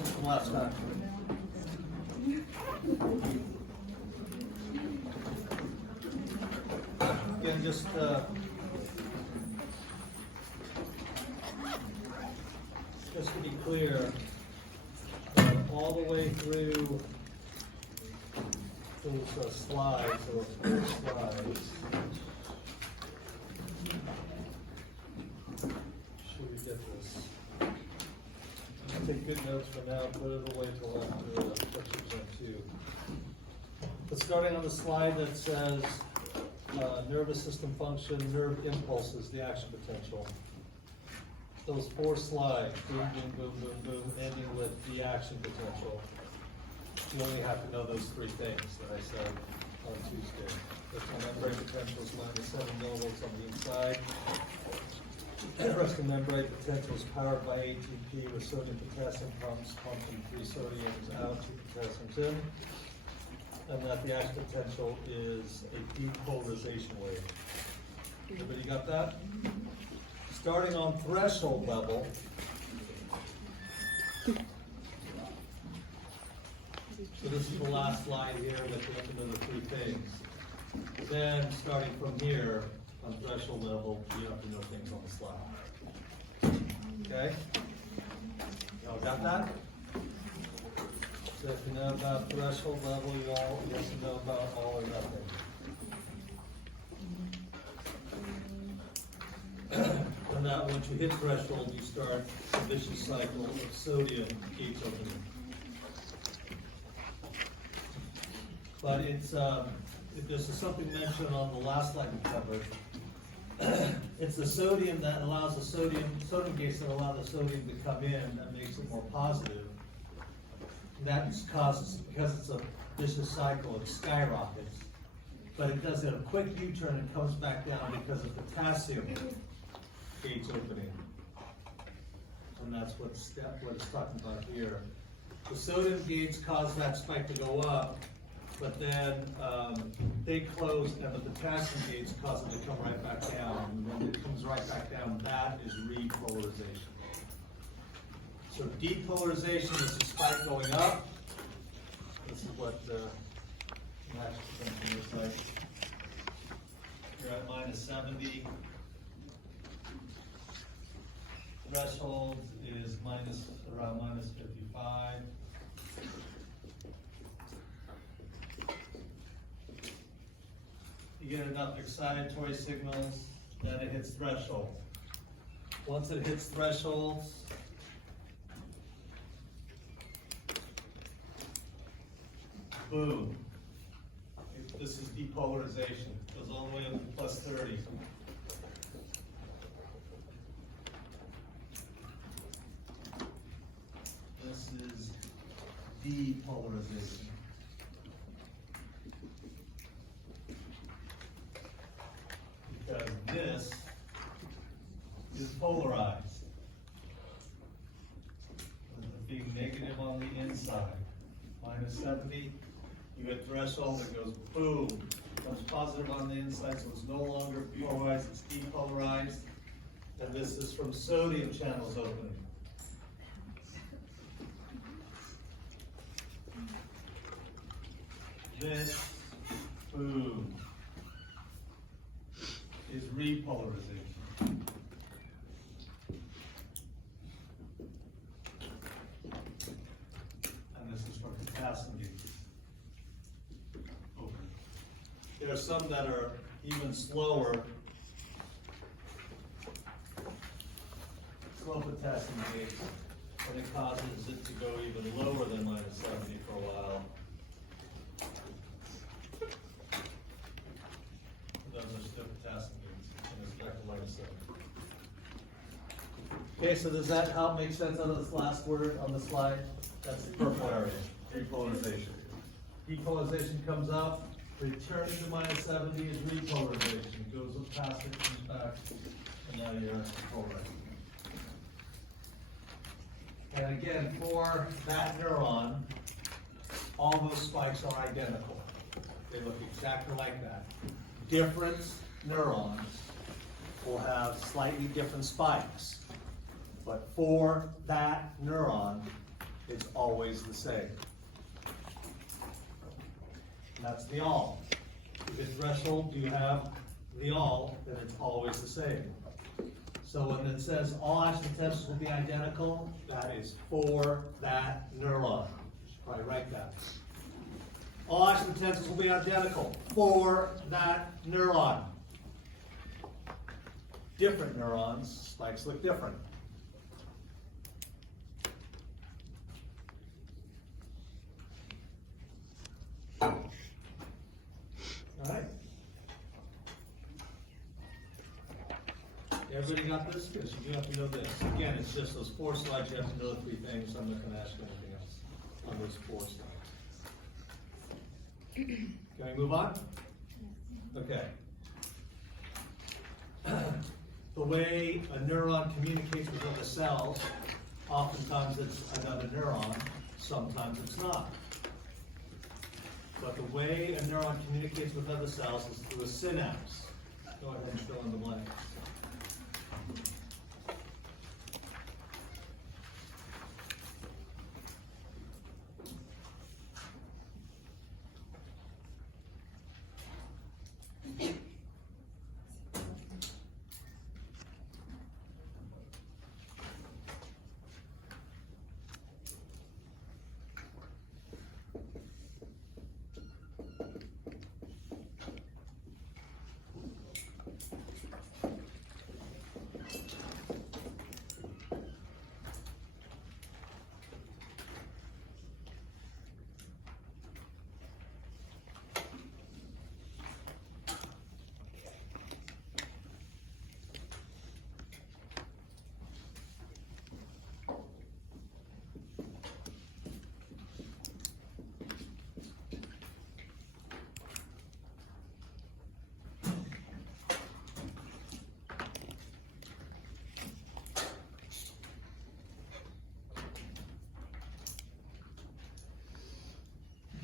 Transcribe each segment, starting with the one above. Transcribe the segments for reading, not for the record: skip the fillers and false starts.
questions from last time? Again, just to be clear, all the way through those slides, or 4 slides. Should we get this? Take good notes for now, put it away till after what you present too. But starting on the slide that says nervous system function, nerve impulses, the action potential. Those 4 slides, boom, boom, boom, boom, boom, ending with the action potential. You only have to know those 3 things that I said on Tuesday. The membrane potential is -7 millivolts on the inside. The resting membrane potential is powered by ATP with sodium potassium pumps pumping 3 sodiums out, 2 potassiums in. And that the action potential is a depolarization wave. Everybody got that? Starting on threshold level, so this is the last slide here that you have to know the 3 things. Then starting from here, on threshold level, you have to know things on the slide. Okay? Y'all got that? So if you know about threshold level, you have to know about all or nothing. And that once you hit threshold, you start a vicious cycle of sodium gates opening. But it's this is something mentioned on the last slide we covered. It's the sodium that allows the sodium gates that allow the sodium to come in that makes it more positive. That causes, because it's a vicious cycle, it skyrockets. But it does a quick U-turn and comes back down because of potassium gates opening. And that's what it's talking about here. The sodium gates cause that spike to go up, but then they close and the potassium gates cause it to come right back down. And when it comes right back down, that is repolarization. So depolarization is the spike going up. This is what the match potential looks like. You're at -70. Threshold is around -55. You get enough excitatory signals, then it hits threshold. Once it hits thresholds, boom. This is depolarization. It goes all the way up to +30. This is depolarization. Because this is polarized. Being negative on the inside. -70. You get threshold, it goes boom, becomes positive on the inside, so it's no longer polarized, it's depolarized. And this is from sodium channels opening. This, boom, is repolarization. And this is for potassium gates. There are some that are even slower. Slow potassium gates, and it causes it to go even lower than -70 for a while. Those are still potassium gates, and it's back to -70. Okay, so does that help make sense out of this last word on the slide? That's the purple area, repolarization. Depolarization comes up. Returning to -70 is repolarization. It goes up past it, comes back, and now you're polarized. And again, for that neuron, all those spikes are identical. They look exactly like that. Different neurons will have slightly different spikes. But for that neuron, it's always the same. That's the all. If in threshold you have the all, then it's always the same. So when it says all action potentials will be identical, that is for that neuron. You should probably write that. All action potentials will be identical for that neuron. Different neurons, spikes look different. All right. Everybody got this? Because you have to know this. Again, it's just those 4 slides. You have to know the 3 things. I'm not going to ask you anything else on those 4 slides. Can we move on? Okay. The way a neuron communicates with other cells, oftentimes it's another neuron, sometimes it's not. But the way a neuron communicates with other cells is through a synapse. Go ahead and fill in the blanks.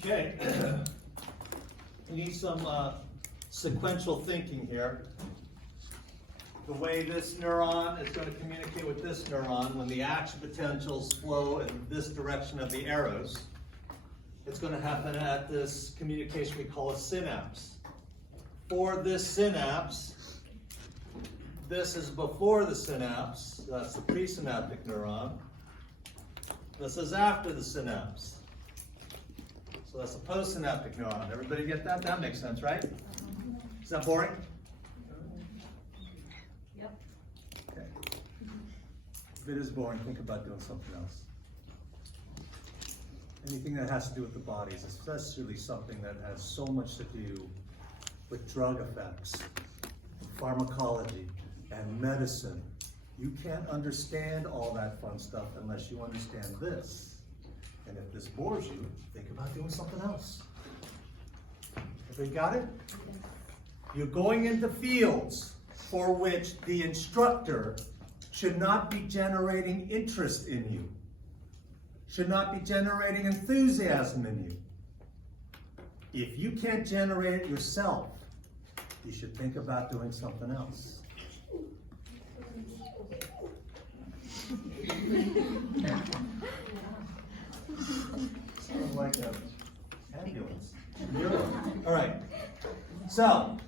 Okay, we need some sequential thinking here. The way this neuron is going to communicate with this neuron, when the action potentials flow in this direction of the arrows, it's going to happen at this communication we call a synapse. For this synapse, this is before the synapse, that's the presynaptic neuron. This is after the synapse. So that's a postsynaptic neuron. Everybody get that? That makes sense, right? Is that boring? Yep. Okay. If it is boring, think about doing something else. Anything that has to do with the bodies, especially something that has so much to do with drug effects, pharmacology, and medicine. You can't understand all that fun stuff unless you understand this. And if this bores you, think about doing something else. Everybody got it? You're going into fields for which the instructor should not be generating interest in you, should not be generating enthusiasm in you. If you can't generate it yourself, you should think about doing something else. Sounds like an ambulance. All right. So,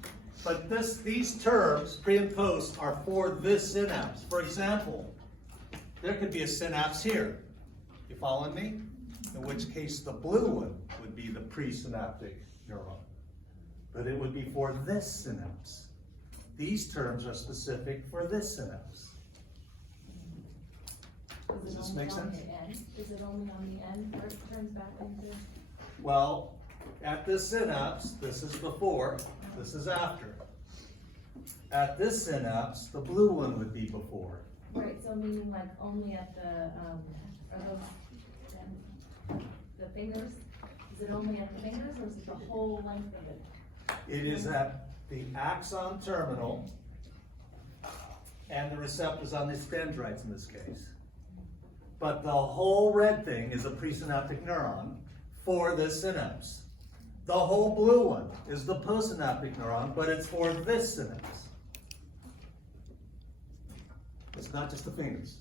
but these terms, pre and post, are for this synapse. For example, there could be a synapse here. You following me? In which case the blue one would be the presynaptic neuron. But it would be for this synapse. These terms are specific for this synapse. Does this make sense? Is it only on the end where it turns back into? Well, at this synapse, this is before, this is after. At this synapse, the blue one would be before. Right, so meaning like only at the, are those, the fingers? Is it only at the fingers or is it the whole length of it? It is at the axon terminal and the receptors on these dendrites in this case. But the whole red thing is a presynaptic neuron for this synapse. The whole blue one is the postsynaptic neuron, but it's for this synapse. It's not just the fingers.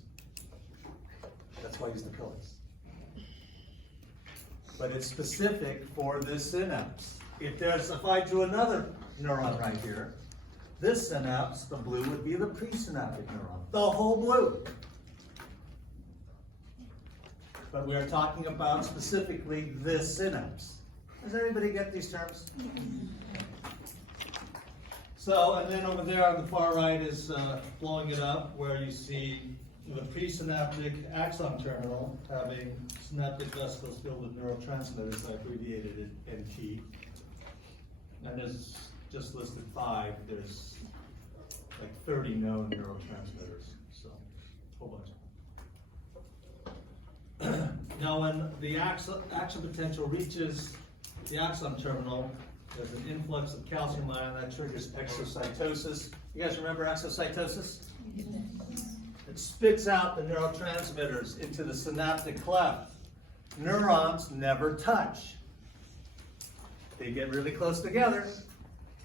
That's why I use the colors. but it's specific for this synapse. If I drew another neuron right here, this synapse, the blue, would be the presynaptic neuron, the whole blue. But we are talking about specifically this synapse. Does everybody get these terms? So, and then over there on the far right is blowing it up, where you see the presynaptic axon terminal having synaptic vesicles filled with neurotransmitters. I abbreviated it NT. And there's just listed 5. There's like 30 known neurotransmitters, so a whole bunch. Now, when the action potential reaches the axon terminal, there's an influx of calcium ion that triggers exocytosis. You guys remember exocytosis? It spits out the neurotransmitters into the synaptic cleft. Neurons never touch. They get really close together,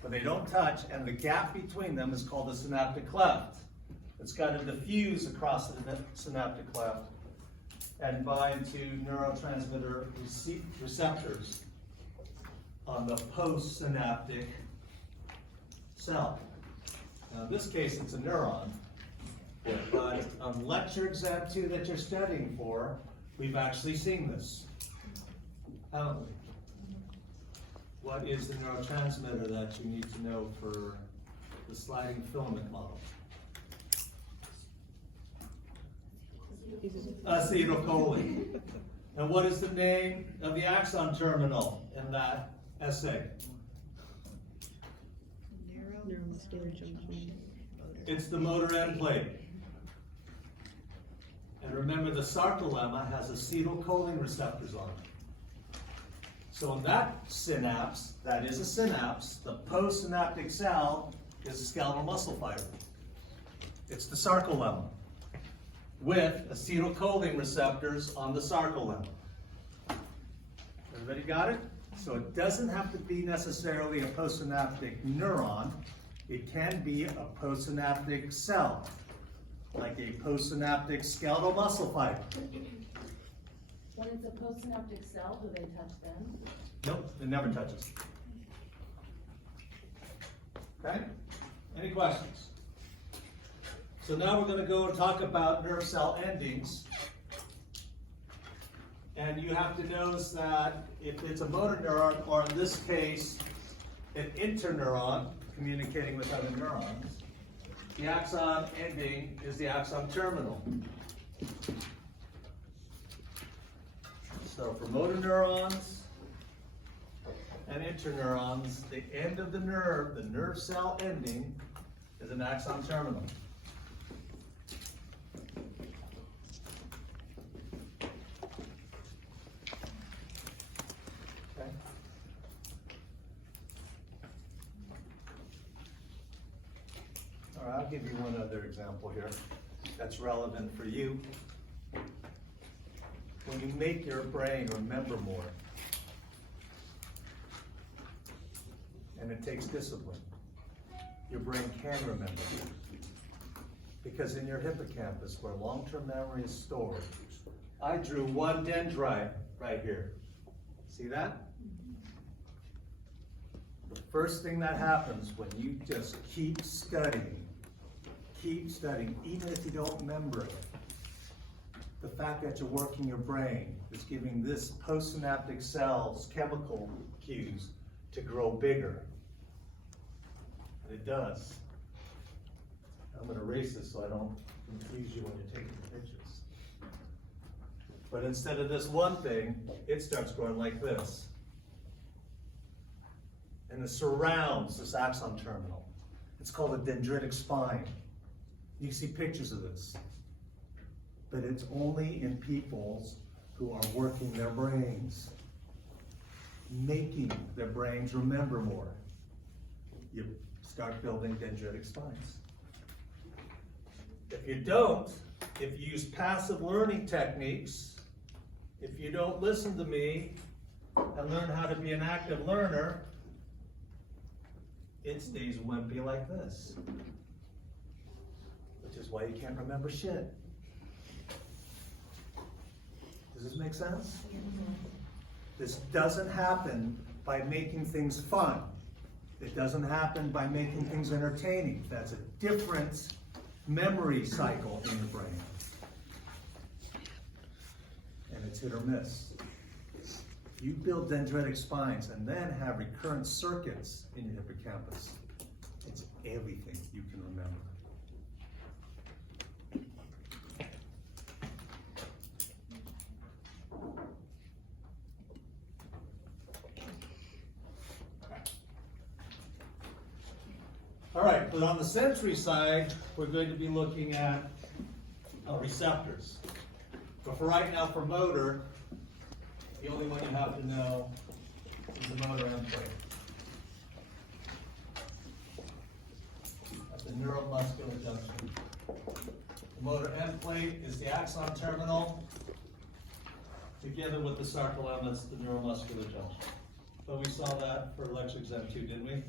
but they don't touch, and the gap between them is called the synaptic cleft. It's got to diffuse across the synaptic cleft and bind to neurotransmitter receptors on the postsynaptic cell. Now in this case it's a neuron, but on lecture exam 2 that you're studying for, we've actually seen this, haven't we? What is the neurotransmitter that you need to know for the sliding filament model? Acetylcholine. And what is the name of the axon terminal in that essay? Neuromuscular junction. It's the motor end plate. And remember, the sarcolemma has acetylcholine receptors on it. So in that synapse, that is a synapse, the postsynaptic cell is a skeletal muscle fiber. It's the sarcolemma with acetylcholine receptors on the sarcolemma. Everybody got it? So it doesn't have to be necessarily a postsynaptic neuron. It can be a postsynaptic cell, like a postsynaptic skeletal muscle fiber. When it's a postsynaptic cell, do they touch them? Nope, it never touches. Okay? Any questions? So now we're going to go and talk about nerve cell endings. And you have to notice that if it's a motor neuron, or in this case, an interneuron communicating with other neurons, the axon ending is the axon terminal. So for motor neurons and interneurons, the end of the nerve cell ending, is an axon terminal. Okay. All right, I'll give you one other example here that's relevant for you. When you make your brain remember more, and it takes discipline, your brain can remember more. Because in your hippocampus, where long-term memory is stored, I drew one dendrite right here. See that? The first thing that happens when you just keep studying, even if you don't remember it, the fact that you're working your brain is giving this postsynaptic cells chemical cues to grow bigger. And it does. I'm going to erase this so I don't confuse you when you're taking the pictures. But instead of this one thing, it starts growing like this. And it surrounds this axon terminal. It's called a dendritic spine. You can see pictures of this. But it's only in people who are working their brains, making their brains remember more. You start building dendritic spines. If you don't, if you use passive learning techniques, if you don't listen to me and learn how to be an active learner, it stays wimpy like this. Which is why you can't remember shit. Does this make sense? This doesn't happen by making things fun. It doesn't happen by making things entertaining. That's a different memory cycle in the brain. And it's hit or miss. You build dendritic spines and then have recurrent circuits in your hippocampus. It's everything you can remember. All right, but on the sensory side, we're going to be looking at receptors. But for right now, for motor, the only one you have to know is the motor end plate. At the neuromuscular junction. The motor end plate is the axon terminal, together with the sarcolemma, the neuromuscular junction. But we saw that for lecture exam 2, didn't we?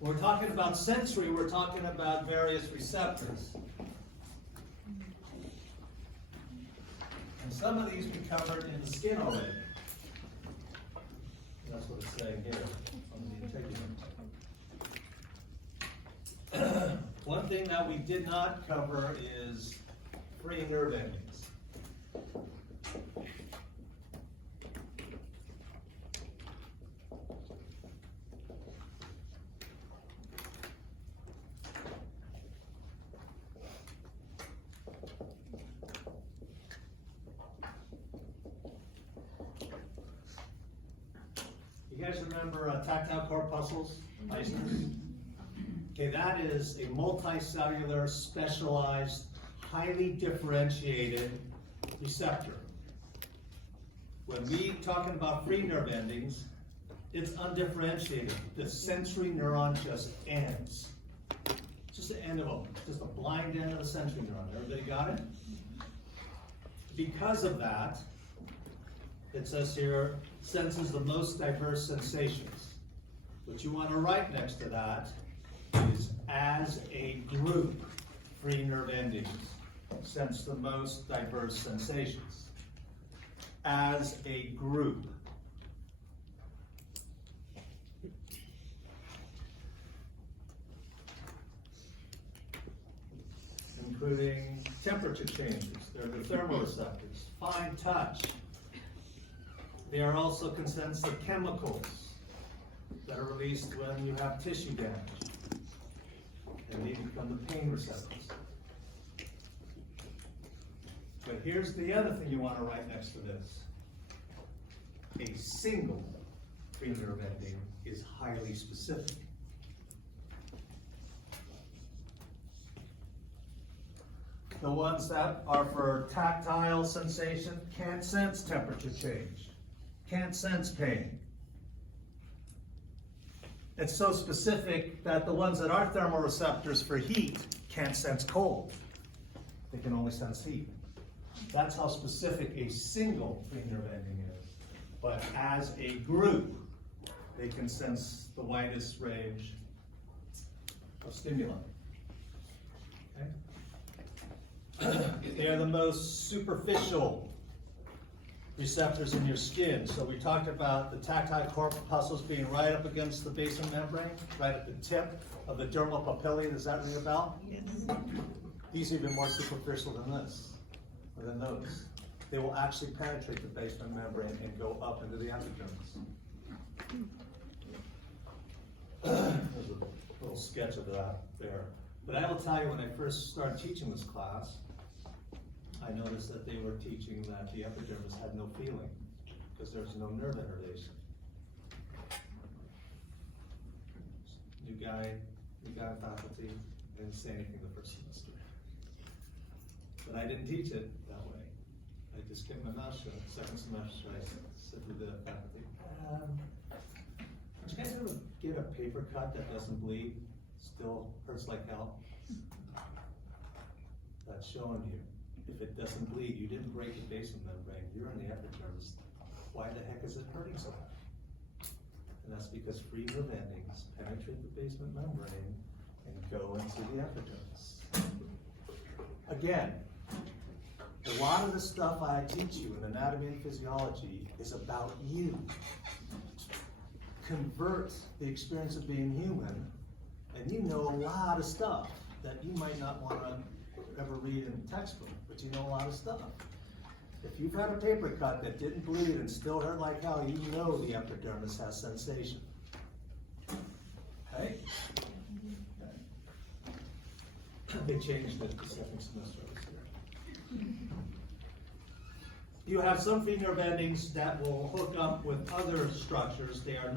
When we're talking about sensory, we're talking about various receptors. And some of these we covered in the skin already. That's what it's saying here on the integument. One thing that we did not cover is free nerve endings. You guys remember tactile corpuscles, Meissner's? Okay, that is a multicellular, specialized, highly differentiated receptor. When we talking about free nerve endings, it's undifferentiated. The sensory neuron just ends. Just the end of a, just a blind end of a sensory neuron. Everybody got it? Because of that, it says here, senses the most diverse sensations. What you want to write next to that is as a group, free nerve endings sense the most diverse sensations. As a group. Including temperature changes. They're the thermoreceptors. Fine touch. They are also can sense the chemicals that are released when you have tissue damage. And they become the pain receptors. But here's the other thing you want to write next to this. A single free nerve ending is highly specific. The ones that are for tactile sensation can't sense temperature change, can't sense pain. It's so specific that the ones that are thermoreceptors for heat can't sense cold. They can only sense heat. That's how specific a single free nerve ending is. But as a group, they can sense the widest range of stimuli. Okay? They are the most superficial receptors in your skin. So we talked about the tactile corpuscles being right up against the basement membrane, right at the tip of the dermal papillae. Does that ring a bell? Yes. These are even more superficial than this, or than those. They will actually penetrate the basement membrane and go up into the epidermis. There's a little sketch of that there. But I will tell you, when I first started teaching this class, I noticed that they were teaching that the epidermis had no feeling because there's no nerve innervation. New guy faculty, didn't say anything the first semester. But I didn't teach it that way. I just kept my mouth shut. Second semester, I said to the faculty, did you guys ever get a paper cut that doesn't bleed, still hurts like hell? That's showing you. If it doesn't bleed, you didn't break the basement membrane, you're in the epidermis. Why the heck is it hurting so bad? And that's because free nerve endings penetrate the basement membrane and go into the epidermis. Again, A lot of the stuff I teach you in anatomy and physiology is about you. Convert the experience of being human, and you know a lot of stuff that you might not want to ever read in a textbook, but you know a lot of stuff. If you've had a paper cut that didn't bleed and still hurt like hell, you know the epidermis has sensation. Okay? They changed it the second semester I was here. You have some free nerve endings that will hook up with other structures. They are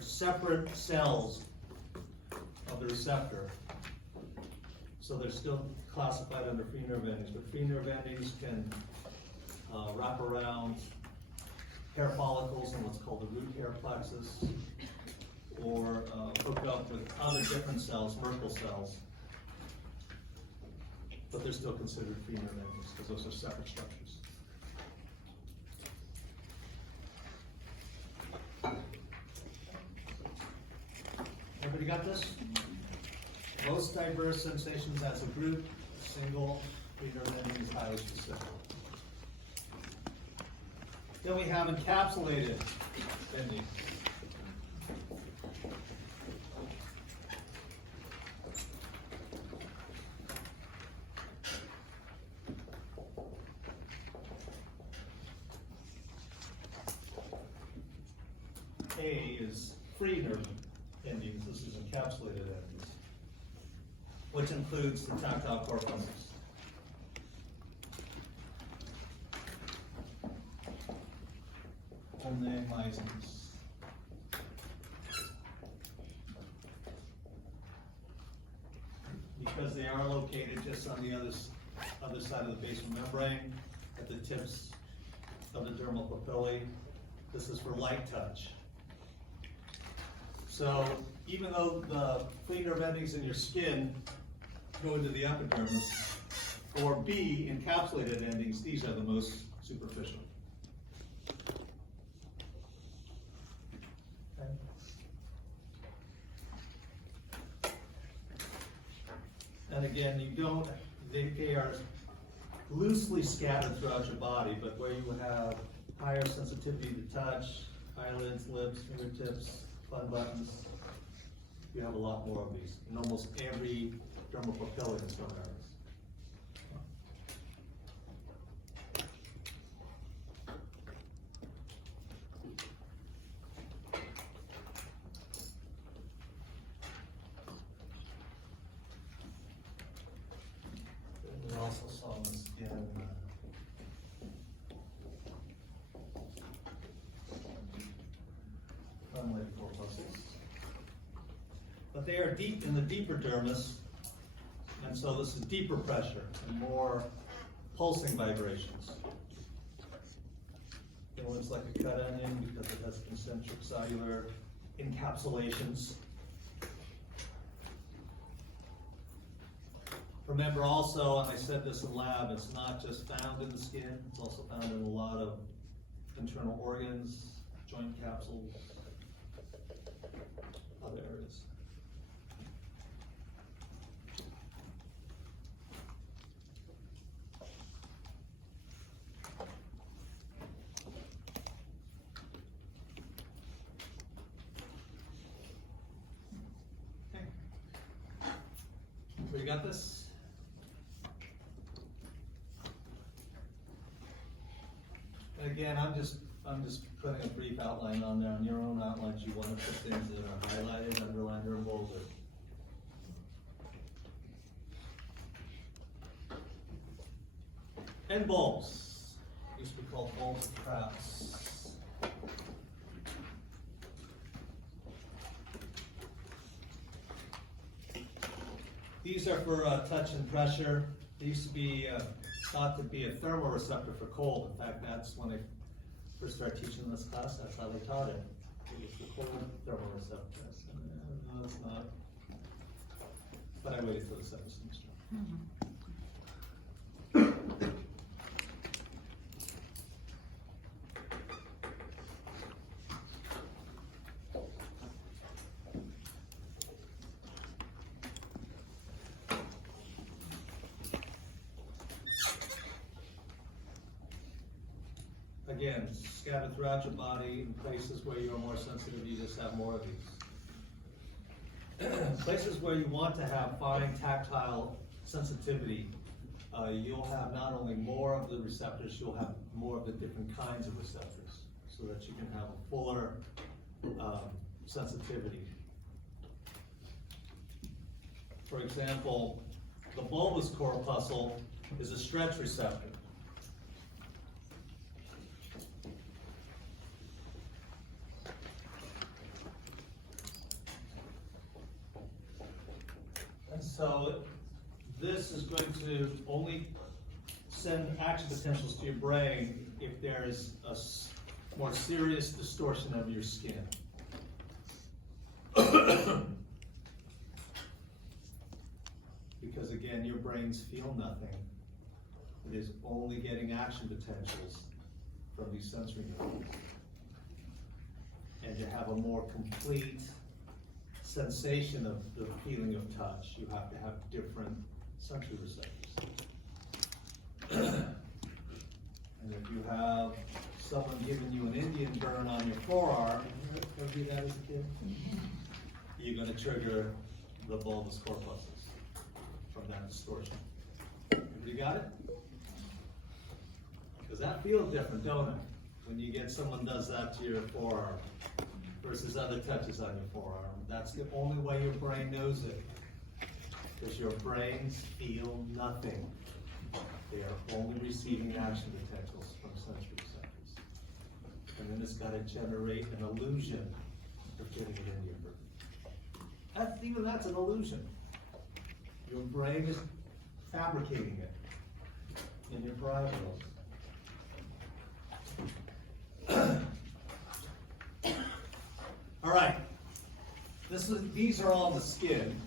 separate cells of the receptor. So they're still classified under free nerve endings, but free nerve endings can wrap around hair follicles in what's called the root hair plexus, or hook up with other different cells, Merkel cells. But they're still considered free nerve endings because those are separate structures. Everybody got this? Most diverse sensations as a group, single free nerve ending is highly specific. Then we have encapsulated endings. A is free nerve endings. This is encapsulated endings, which includes the tactile corpuscles. Onneimizins. Because they are located just on the other side of the basement membrane, at the tips of the dermal papillae. This is for light touch. So even though the free nerve endings in your skin go into the epidermis, or B, encapsulated endings, these are the most superficial. Okay. And again, they are loosely scattered throughout your body, but where you have higher sensitivity to touch, eyelids, lips, fingertips, fun buttons, you have a lot more of these in almost every dermal papilla in some areas. We also saw this in unlike corpuscles. But they are deep in the deeper dermis, and so this is deeper pressure and more pulsing vibrations. It looks like a cut ending because it has concentric cellular encapsulations. Remember also, and I said this in lab, it's not just found in the skin, it's also found in a lot of internal organs, joint capsules, other areas. Okay. We got this? And again, I'm just putting a brief outline on there. On your own outlines, you want to put things that are highlighted, underlined, or bolded. And bulbs. Used to be called bulbs of Krauss. These are for touch and pressure. They used to be thought to be a thermoreceptor for cold. In fact, that's when I first started teaching this class, that's how they taught it. It was the cold thermoreceptor. I said, no, it's not. But I waited for the second semester. again, scattered throughout your body. In places where you're more sensitive, you just have more of these. Places where you want to have fine tactile sensitivity, you'll have not only more of the receptors, you'll have more of the different kinds of receptors, so that you can have a fuller sensitivity. For example, the bulbous corpuscle is a stretch receptor. And so this is going to only send action potentials to your brain if there is a more serious distortion of your skin. Because again, your brains feel nothing. It is only getting action potentials from these sensory neurons. And to have a more complete sensation of the feeling of touch, you have to have different sensory receptors. And if you have someone giving you an Indian burn on your forearm, ever do that as a kid? You're going to trigger the bulbous corpuscles from that distortion. Everybody got it? Because that feels different, don't it? When you get someone does that to your forearm versus other touches on your forearm. That's the only way your brain knows it. Because your brains feel nothing. They are only receiving action potentials from sensory receptors. And then it's got to generate an illusion for fitting it into your brain. Even that's an illusion. Your brain is fabricating it in your parietals. All right. These are all the skin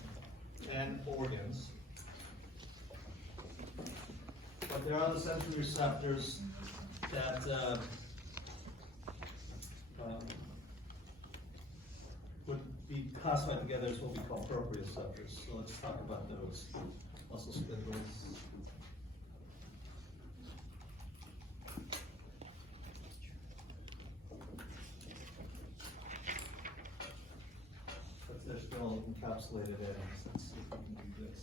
and organs. But there are other sensory receptors that would be classified together as what we call proprioceptors. So let's talk about those. Muscle spindles. But they're still encapsulated in. Let's see if we can do this.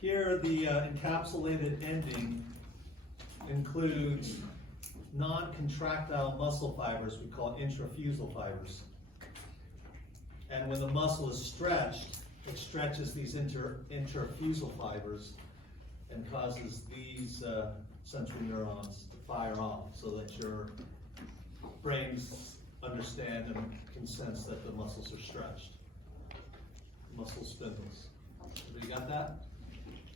Here, the encapsulated ending includes non-contractile muscle fibers we call intrafusal fibers. And when the muscle is stretched, it stretches these intrafusal fibers and causes these sensory neurons to fire off so that your brains understand and can sense that the muscles are stretched. Muscle spindles. Everybody got that?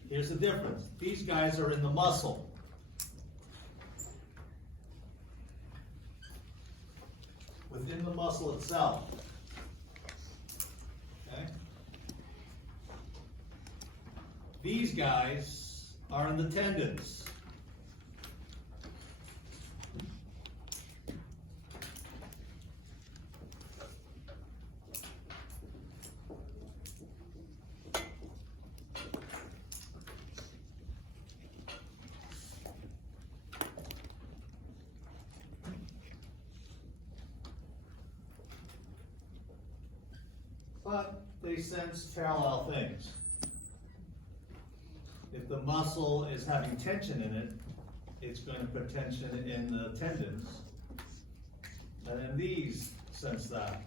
Here's the difference. These guys are in the muscle. Within the muscle itself. Okay? These guys are in the tendons. But they sense parallel things. If the muscle is having tension in it, it's going to put tension in the tendons. And then these sense that.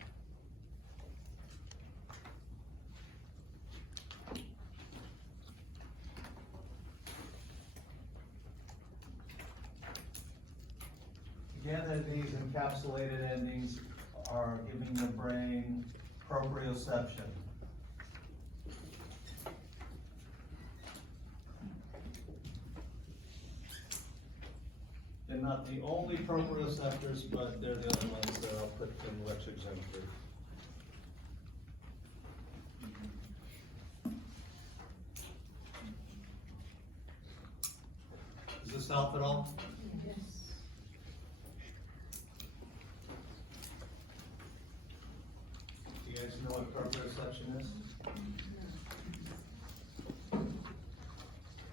Again, these encapsulated endings are giving the brain proprioception. In They're not the only proprioceptors, but they're the only ones that I'll put in electroexemplar. Does this help at all? Do you guys know what proprioception is?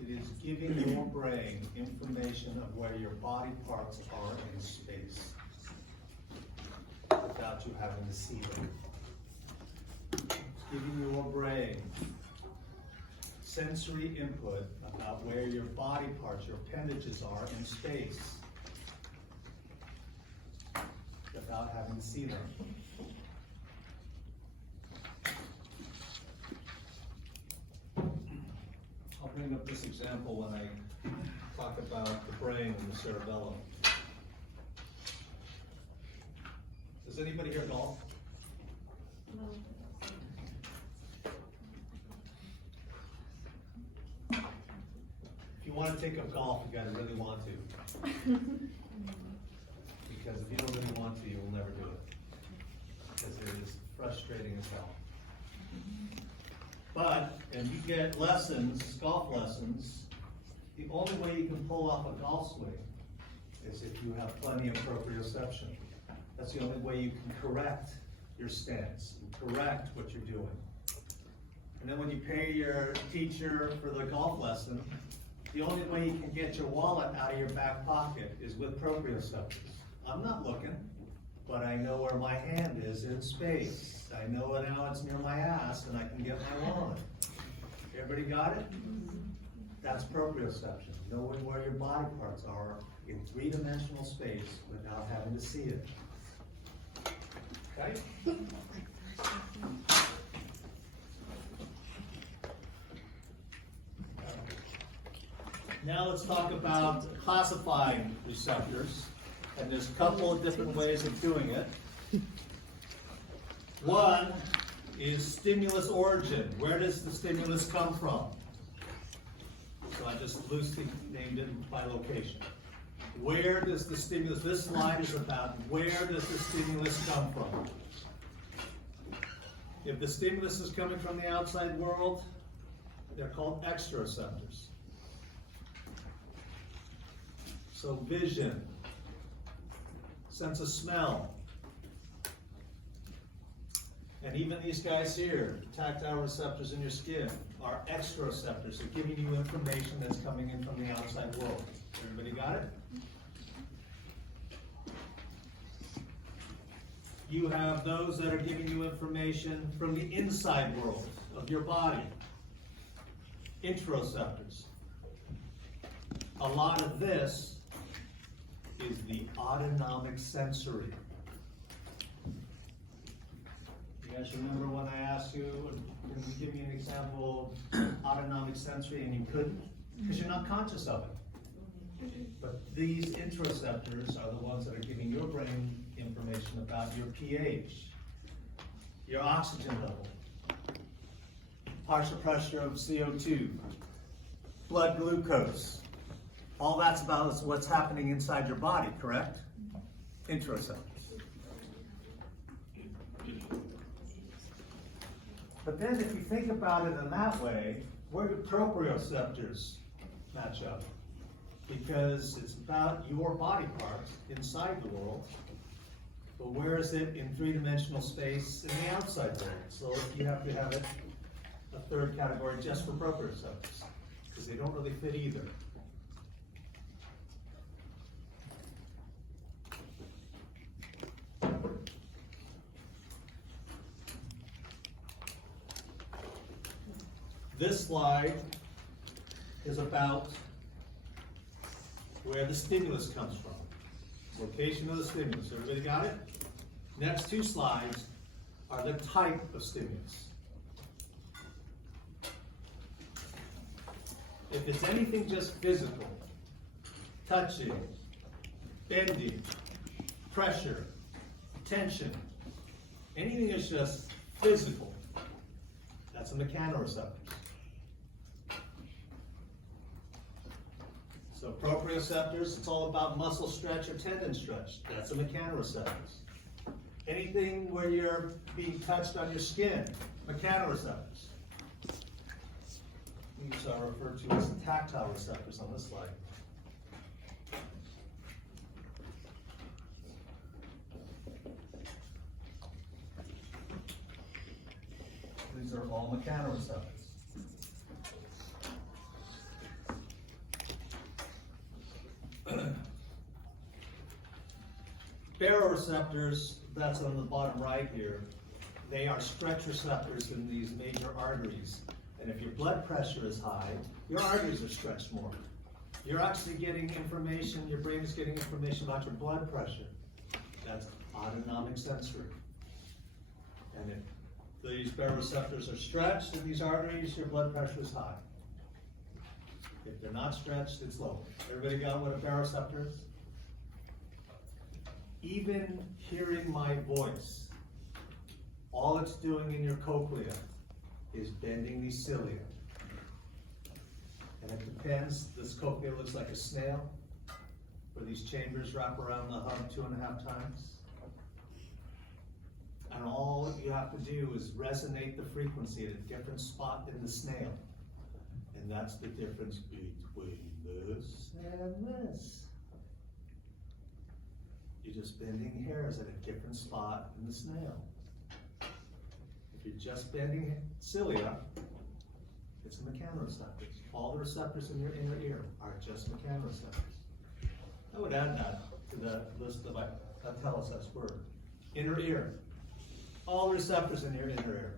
It is giving your brain information of where your body parts are in space without you having to see them. It's giving your brain sensory input about where your body parts, your appendages are in space without having to see them. I'll bring up this example when I talk about the brain and the cerebellum. Does anybody here golf? If you want to take up golf, you gotta really want to. Because if you don't really want to, you will never do it. Because it is frustrating as hell. But, and you get lessons, golf lessons, the only way you can pull off a golf swing is if you have plenty of proprioception. That's the only way you can correct your stance, and correct what you're doing. And then when you pay your teacher for the golf lesson, the only way you can get your wallet out of your back pocket is with proprioceptors. I'm not looking, but I know where my hand is in space. I know now it's near my ass and I can get my wallet. Everybody got it? That's proprioception, knowing where your body parts are in three-dimensional space without having to see it. Okay? Now let's talk about classifying receptors, and there's a couple of different ways of doing it. One is stimulus origin. Where does the stimulus come from? So I just loosely named it by location. Where does the stimulus, this slide is about where does the stimulus come from? If the stimulus is coming from the outside world, they're called exteroceptors. So vision, sense of smell, and even these guys here, tactile receptors in your skin, are exteroceptors. They're giving you information that's coming in from the outside world. Everybody got it? You have those that are giving you information from the inside world of your body. Interoceptors. A lot of this is the autonomic sensory. You guys remember when I asked you, can you give me an example of autonomic sensory, and you couldn't? Because you're not conscious of it. But these interoceptors are the ones that are giving your brain information about your pH, your oxygen level, partial pressure of CO2, blood glucose. All that's about is what's happening inside your body, correct? Interoceptors. But then if you think about it in that way, where do proprioceptors match up? Because it's about your body parts inside the world, but where is it in three-dimensional space in the outside world? So you have to have it a third category just for proprioceptors, because they don't really fit either. This slide is about where the stimulus comes from. Location of the stimulus. Everybody got it? Next two slides are the type of stimulus. If it's anything just physical, touching, bending, pressure, tension, anything that's just physical, that's a mechanoreceptor. So So proprioceptors, it's all about muscle stretch or tendon stretch. That's the mechanoreceptors. Anything where you're being touched on your skin, mechanoreceptors. These are referred to as tactile receptors on this slide. These are all mechanoreceptors. Baroreceptors, that's on the bottom right here, they are stretch receptors in these major arteries. And if your blood pressure is high, your arteries are stretched more. You're actually getting information, your brain is getting information about your blood pressure. That's autonomic sensory. And if these baroreceptors are stretched in these arteries, your blood pressure is high. If they're not stretched, it's low. Everybody got what a baroreceptor is? Even hearing my voice, all it's doing in your cochlea is bending these cilia. And it depends, this cochlea looks like a snail, where these chambers wrap around the hub 2.5 times. And all you have to do is resonate the frequency at a different spot in the snail. And that's the difference between this and this. You're just bending hairs at a different spot in the snail. If you're just bending cilia, it's a mechanoreceptor. All the receptors in your inner ear are just mechanoreceptors. I would add that to the list of italicized word. Inner ear. All the receptors in your inner ear.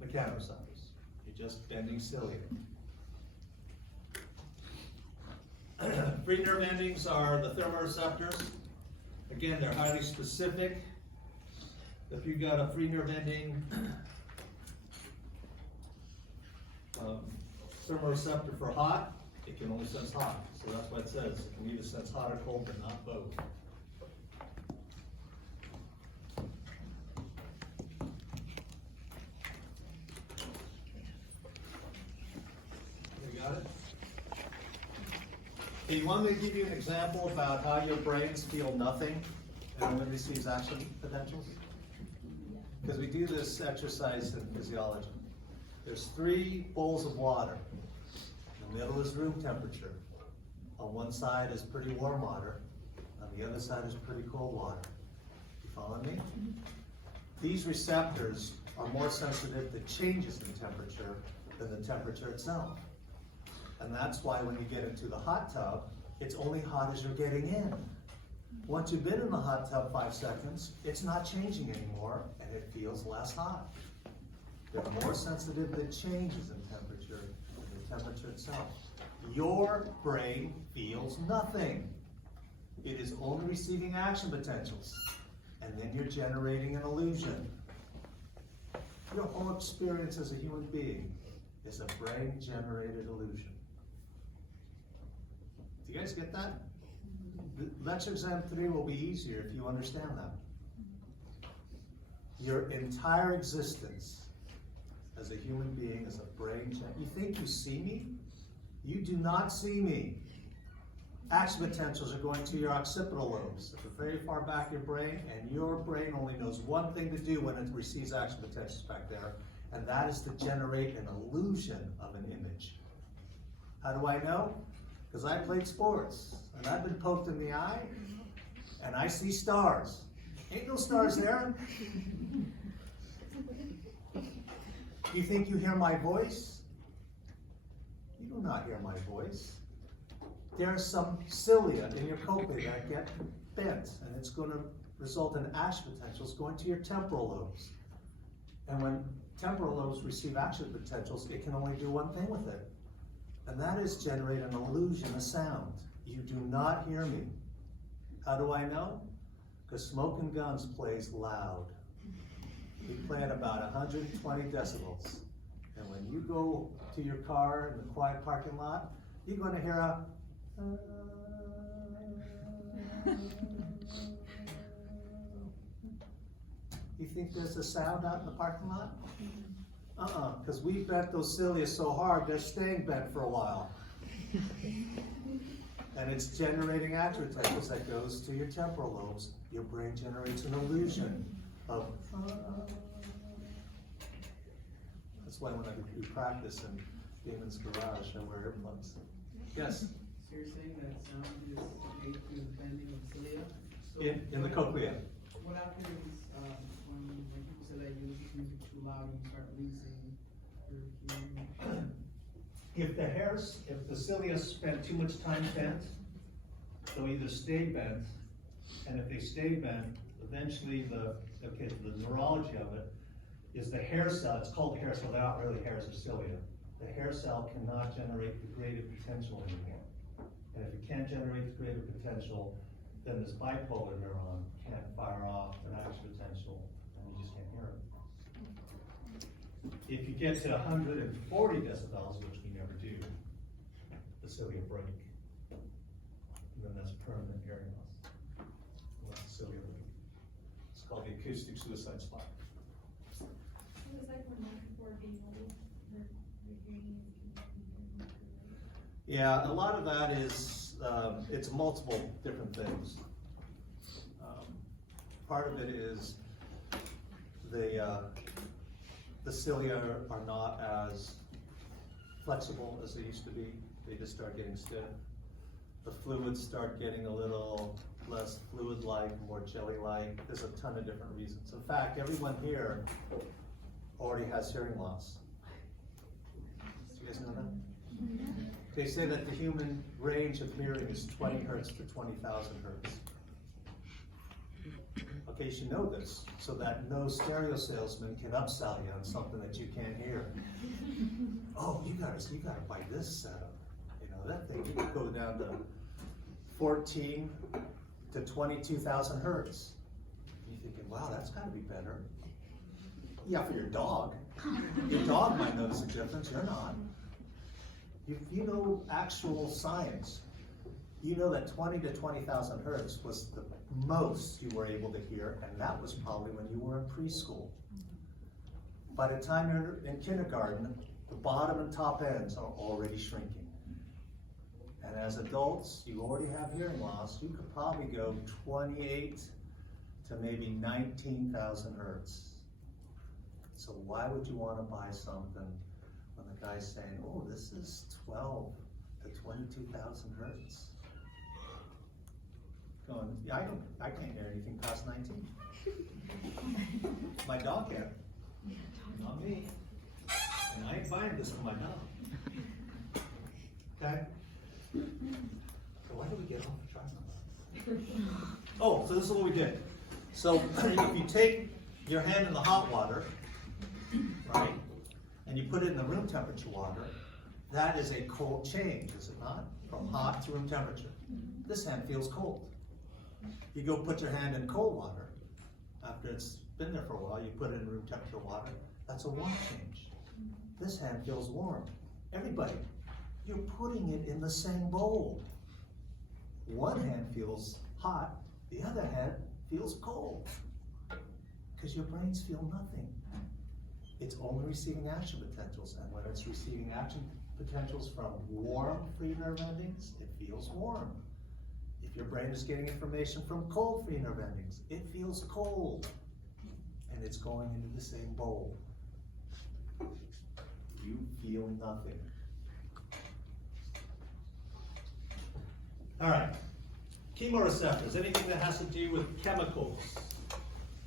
Mechanoreceptors. You're just bending cilia. Free nerve endings are the thermoreceptors. Again, they're highly specific. If you've got a free nerve ending, thermoreceptor for hot, it can only sense hot. So that's why it says it can either sense hot or cold, but not both. You got it? Okay, you want me to give you an example about how your brains feel nothing and when it receives action potentials? Because we do this exercise in physiology. There's 3 bowls of water. In the middle is room temperature. On one side is pretty warm water. On the other side is pretty cold water. You following me? These receptors are more sensitive to changes in temperature than the temperature itself. And that's why when you get into the hot tub, it's only hot as you're getting in. Once you've been in the hot tub 5 seconds, it's not changing anymore, and it feels less hot. They're more sensitive to changes in temperature than the temperature itself. Your brain feels nothing. It is only receiving action potentials, and then you're generating an illusion. Your whole experience as a human being is a brain-generated illusion. Do you guys get that? Lecture exam 3 will be easier if you understand that. Your entire existence as a human being is a brain. You think you see me? You do not see me. Action potentials are going to your occipital lobes, at the very far back of your brain, and your brain only knows one thing to do when it receives action potentials back there, and that is to generate an illusion of an image. How do I know? Because I played sports, and I've been poked in the eye, and I see stars. Ain't no stars there. You think you hear my voice? You do not hear my voice. There's some cilia in your cochlea that get bent, and it's going to result in action potentials going to your temporal lobes. And when temporal lobes receive action potentials, it can only do one thing with it. And that is generate an illusion, a sound. You do not hear me. How do I know? Because Smoking Guns plays loud. We play at about 120 decibels. And when you go to your car in the quiet parking lot, you're going to hear a... You think there's a sound out in the parking lot? Because we bent those cilia so hard, they're staying bent for a while. And it's generating advertisements that goes to your temporal lobes. Your brain generates an illusion of. That's why when I do practice in Damon's garage, I wear earplugs. Yes? So you're saying that sound is made through the bending of the cilia? So In the cochlea. what happens when people say that you listen to music too loud and you start losing your hearing? If the cilia spend too much time bent, they'll either stay bent, and if they stay bent, eventually the neurology of it is the hair cell, it's called the hair cell, they're not really hairs or cilia. The hair cell cannot generate the creative potential anymore. And if it can't generate the creative potential, then this bipolar neuron can't fire off an action potential, and you just can't hear it. If you get to 140 decibels, which we never do, the cilia break. And then that's permanent hearing loss. Unless the cilia break. It's called the acoustic suicide spot. What is that when before being old, your hearing is? Yeah, a lot of that is, it's multiple different things. Part of it is the cilia are not as flexible as they used to be. They just start getting stiff. The fluids start getting a little less fluid-like, more jelly-like. There's a ton of different reasons. In fact, everyone here already has hearing loss. Do you guys know that? They say that the human range of hearing is 20 hertz to 20,000 hertz. Okay, you should know this, so that no stereo salesman can upsell you on something that you can't hear. Oh, you gotta buy this setup. You know, that thing, you can go down to 14 to 22,000 hertz. You're thinking, wow, that's gotta be better. Yeah, for your dog. Your dog might notice a difference, you're not. If you know actual science, you know that 20 to 20,000 hertz was the most you were able to hear, and that was probably when you were in preschool. By the time you're in kindergarten, the bottom and top ends are already shrinking. And as adults, you already have hearing loss, you could probably go 28 to maybe 19,000 hertz. So why would you want to buy something when the guy's saying, oh, this is 12 to 22,000 hertz? Going, yeah, I can't hear anything past 19. My dog can, not me. And I ain't buying this for my dog. Okay? So why did we get off track? Oh, so this is what we did. So if you take your hand in the hot water, right, and you put it in the room temperature water, that is a cold change, is it not? From hot to room temperature. This hand feels cold. You go put your hand in cold water, after it's been there for a while, you put it in room temperature water, that's a warm change. This hand feels warm. Everybody, you're putting it in the same bowl. One hand feels hot, the other hand feels cold. Because your brains feel nothing. It's only receiving action potentials, and when it's receiving action potentials from warm free nerve endings, it feels warm. If your brain is getting information from cold free nerve endings, it feels cold. And it's going into the same bowl. You feel nothing. All right, chemoreceptors, anything that has to do with chemicals.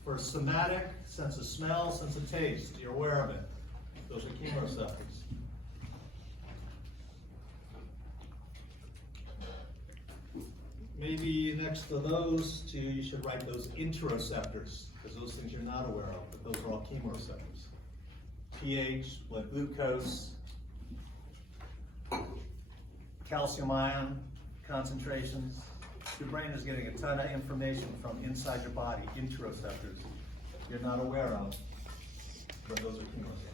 For somatic, sense of smell, sense of taste, you're aware of it. Those are chemoreceptors. Maybe next to those two, you should write those interoceptors, because those things you're not aware of, but those are all chemoreceptors. pH, blood glucose, calcium ion concentrations. Your brain is getting a ton of information from inside your body, interoceptors, you're not aware of, but those are chemoreceptors.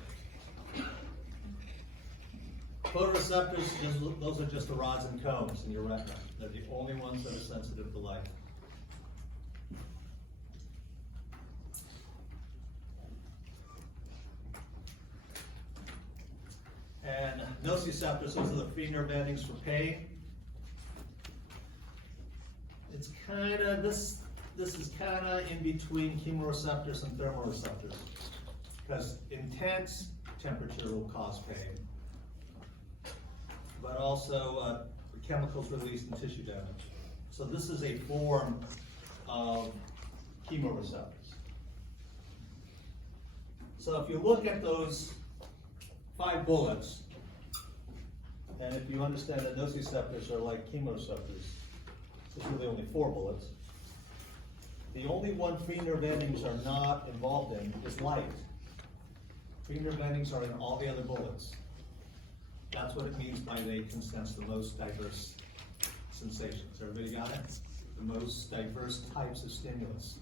Photoreceptors, those are just the rods and cones in your retina. They're the only ones that are sensitive to light. And nociceptors, those are the free nerve endings for pain. It's kinda, this is kinda in between chemoreceptors and thermoreceptors. Because intense temperature will cause pain. But also, chemicals released in tissue damage. So this is a form of chemoreceptors. So if you look at those 5 bullets, and if you understand that nociceptors are like chemoreceptors, there's really only 4 bullets. The only one free nerve endings are not involved in is light. Free nerve endings are in all the other bullets. That's what it means by they can sense the most diverse sensations. Everybody got it? The most diverse types of stimulus.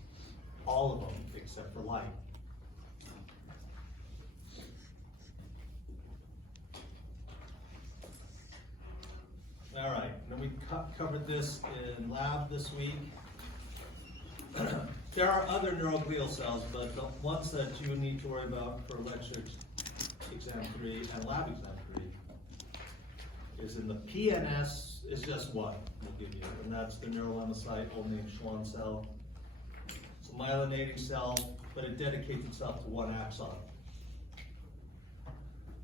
All of them, except for light. All right, then we covered this in lab this week. There are other neuroglial cells, but the ones that you need to worry about for lecture exam 3 and lab exam 3 is in the PNS, is just one we'll give you, and that's the neurolemmacyte, old name Schwann cell. It's a myelinating cell, but it dedicates itself to one axon.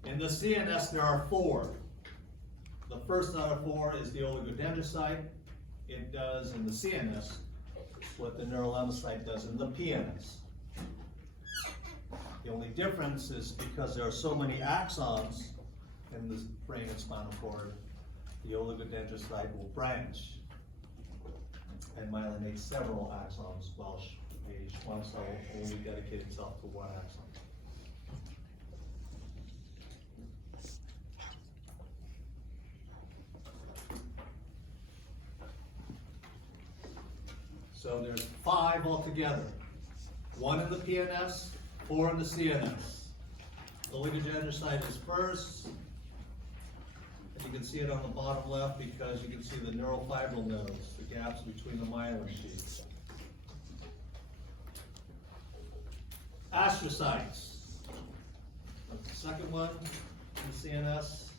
In the CNS, there are 4. The first out of 4 is the oligodendrocyte. It does in the CNS what the neurolemmacyte does in the PNS. The only difference is because there are so many axons in the brain and spinal cord, the oligodendrocyte will branch and myelinate several axons, while a Schwann cell will only dedicate itself to one axon. So there's 5 altogether. 1 in the PNS, 4 in the CNS. The oligodendrocyte is first. And you can see it on the bottom left because you can see the neurofibril nodes, the gaps between the myelin sheaths. Astrocytes. The second one in the CNS.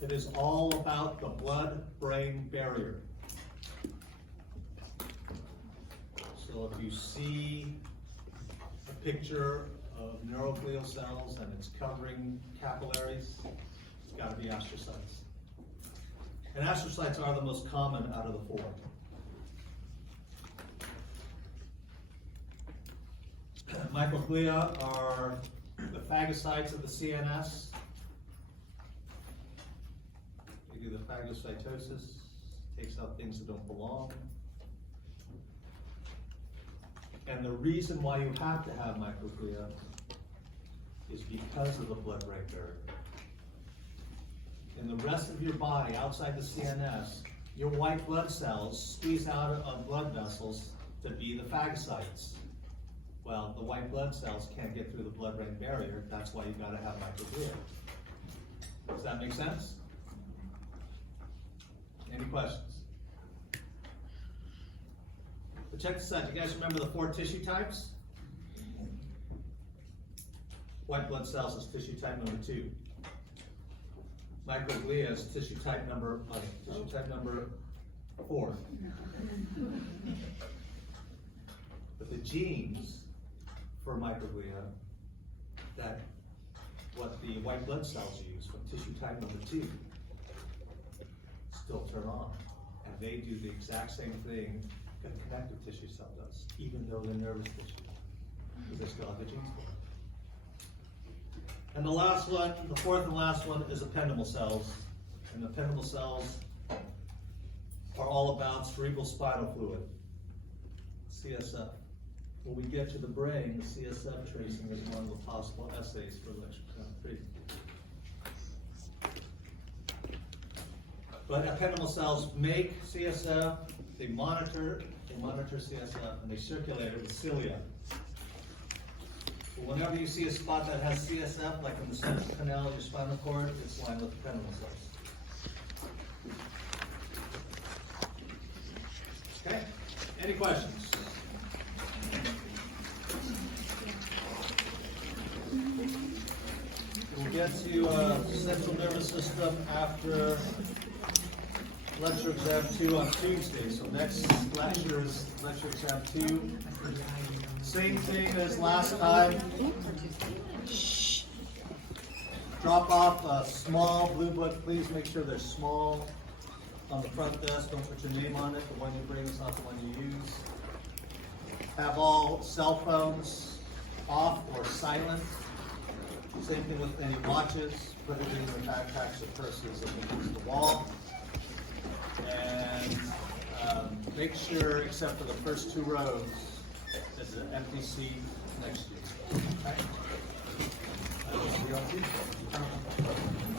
It is all about the blood-brain barrier. So if you see a picture of neuroglial cells and it's covering capillaries, it's got to be astrocytes. And astrocytes are the most common out of the 4. Microglia are the phagocytes of the CNS. They do the phagocytosis, takes out things that don't belong. And the reason why you have to have microglia is because of the blood-brain barrier. In the rest of your body, outside the CNS, your white blood cells squeeze out of blood vessels to be the phagocytes. Well, the white blood cells can't get through the blood-brain barrier. That's why you gotta have microglia. Does that make sense? Any questions? But check this out, you guys remember the 4 tissue types? White blood cells is tissue type number 2. Microglia is tissue type number 4. But the genes for microglia, that what the white blood cells use from tissue type number 2, still turn on. And they do the exact same thing that connective tissue cell does, even though they're nervous tissue, because they still have the genes for it. And the last one, the 4th and last one, is ependymal cells. And ependymal cells are all about cerebral spinal fluid, CSF. When we get to the brain, the CSF tracing is one of the possible essays for lecture 3. But ependymal cells make CSF, they monitor CSF, and they circulate it with cilia. So whenever you see a spot that has CSF, like in the central canal of your spinal cord, it's lined with ependymal cells. Okay, any questions? We'll get to, central nervous system after lecture exam 2 on Tuesday. So next lecture is lecture exam 2. Same thing as last time. Drop off a small blue book. Please make sure they're small on the front desk. Don't put your name on it. The one you bring is not the one you use. Have all cell phones off or silent. Same thing with any watches. Put it in your backpacks or purses against the wall. And make sure, except for the first 2 rows, there's an empty seat next to you. Okay? I will see you on Tuesday.